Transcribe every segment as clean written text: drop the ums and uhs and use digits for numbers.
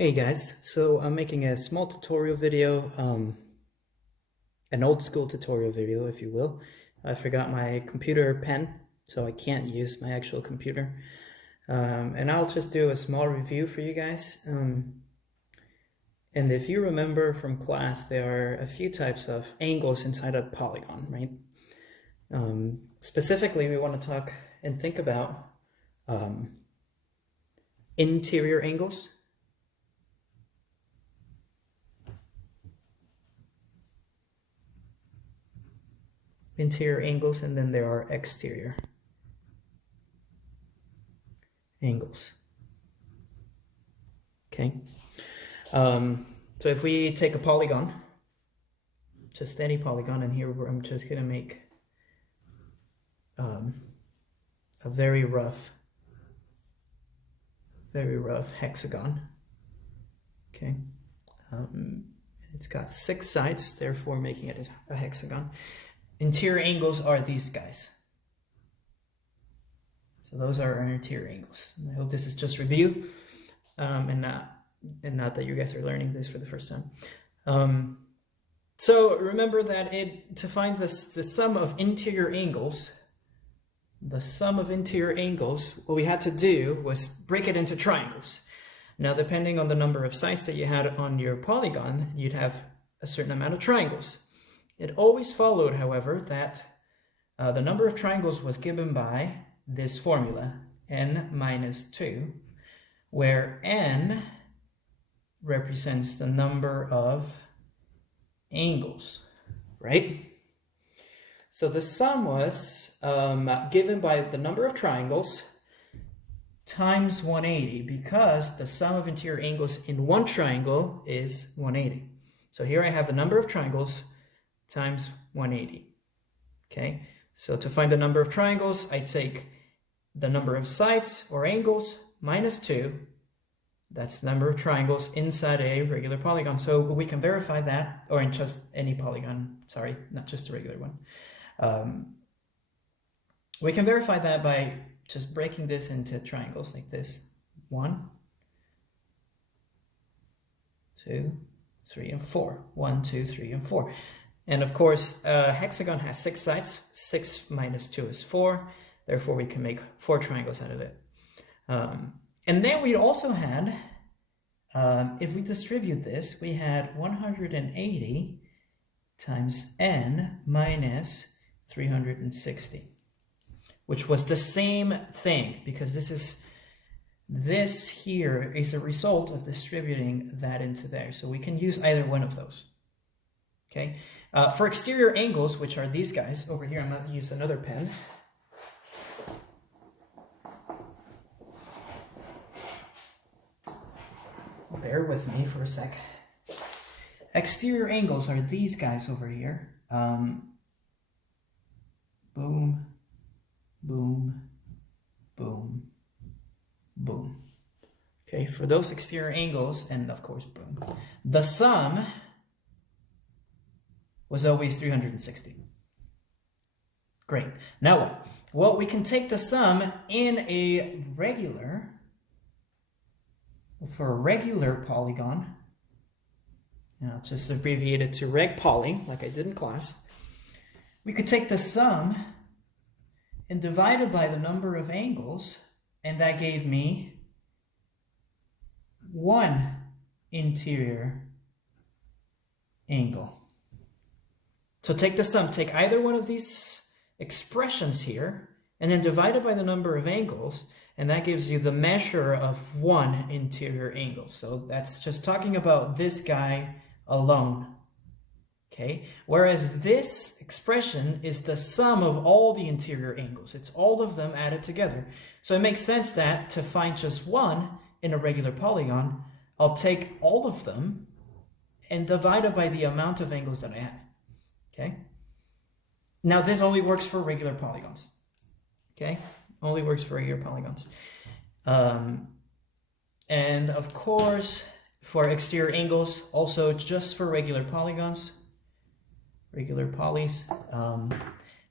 Hey guys, so I'm making a small tutorial video, an old school tutorial video, if you will. I forgot my computer pen, so I can't use my actual computer. And I'll just do a small review for you guys. And if you remember from class, there are a few types of angles inside a polygon, right? Specifically, we want to talk and think about interior angles. Interior angles, and then there are exterior angles. Okay. So if we take a polygon, just any polygon, and here I'm just gonna make a very rough hexagon. Okay. It's got 6 sides, therefore making it a hexagon. Interior angles are these guys. So those are our interior angles. And I hope this is just review, and not that you guys are learning this for the first time. So remember that to find the sum of interior angles, what we had to do was break it into triangles. Now, depending on the number of sides that you had on your polygon, you'd have a certain amount of triangles. It always followed, however, that the number of triangles was given by this formula, n minus 2, where n represents the number of angles, right? So the sum was given by the number of triangles times 180, because the sum of interior angles in one triangle is 180. So here I have the number of triangles times 180. Okay, so to find the number of triangles, I take the number of sides or angles minus 2. That's the number of triangles inside a regular polygon. So we can verify that, or in just any polygon, sorry, not just a regular one. We can verify that by just breaking this into triangles like this. 1, 2, 3, and 4. 1, 2, 3, and 4. And of course, a hexagon has 6 sides. 6 minus 2 is 4. Therefore, we can make 4 triangles out of it. And then we also had, if we distribute this, we had 180 times n minus 360, which was the same thing, because this here is a result of distributing that into there. So we can use either one of those. Okay, for exterior angles, which are these guys over here, I'm going to use another pen. Bear with me for a sec. Exterior angles are these guys over here. Boom, boom, boom, boom. Okay, for those exterior angles, and of course, boom, the sum was always 360. Great. Now what? Well, we can take the sum in a regular, for a regular polygon, and I'll just abbreviate it to reg poly, like I did in class. We could take the sum and divide it by the number of angles, and that gave me 1 interior angle. So take the sum, take either one of these expressions here, and then divide it by the number of angles, and that gives you the measure of 1 interior angle. So that's just talking about this guy alone. Okay, whereas this expression is the sum of all the interior angles. It's all of them added together. So it makes sense that to find just 1 in a regular polygon, I'll take all of them and divide it by the amount of angles that I have. Okay, now this only works for regular polygons. Okay, only works for regular polygons. And of course, for exterior angles, also just for regular polygons, regular polys.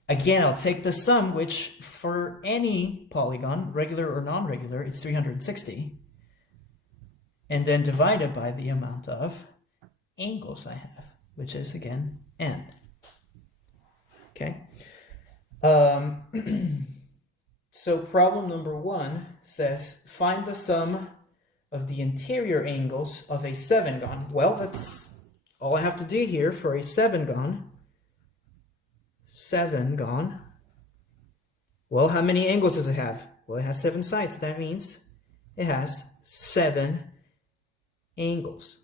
Again, I'll take the sum, which for any polygon, regular or non-regular, it's 360. and then divided by the amount of angles I have, which is again n. Okay. So problem number 1 says find the sum of the interior angles of a 7-gon. Well, that's all I have to do here for a 7-gon. 7-gon. Well, how many angles does it have? Well, it has 7 sides. That means it has 7 angles.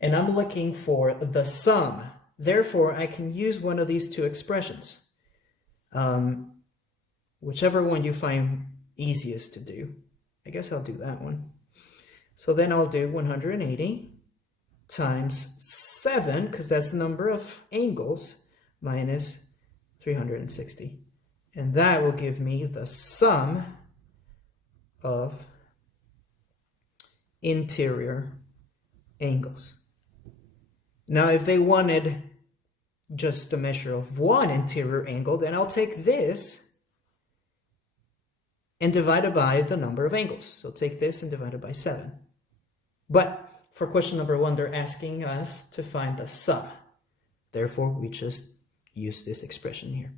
And I'm looking for the sum. Therefore, I can use one of these two expressions. Whichever one you find easiest to do. I guess I'll do that one. So then I'll do 180 times 7, because that's the number of angles, minus 360. And that will give me the sum of interior angles. Now, if they wanted just a measure of one interior angle, then I'll take this and divide it by the number of angles. So take this and divide it by 7. But for question number 1, they're asking us to find the sum. Therefore, we just use this expression here.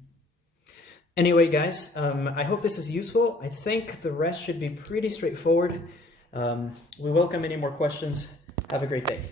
Anyway, guys, I hope this is useful. I think the rest should be pretty straightforward. We welcome any more questions. Have a great day.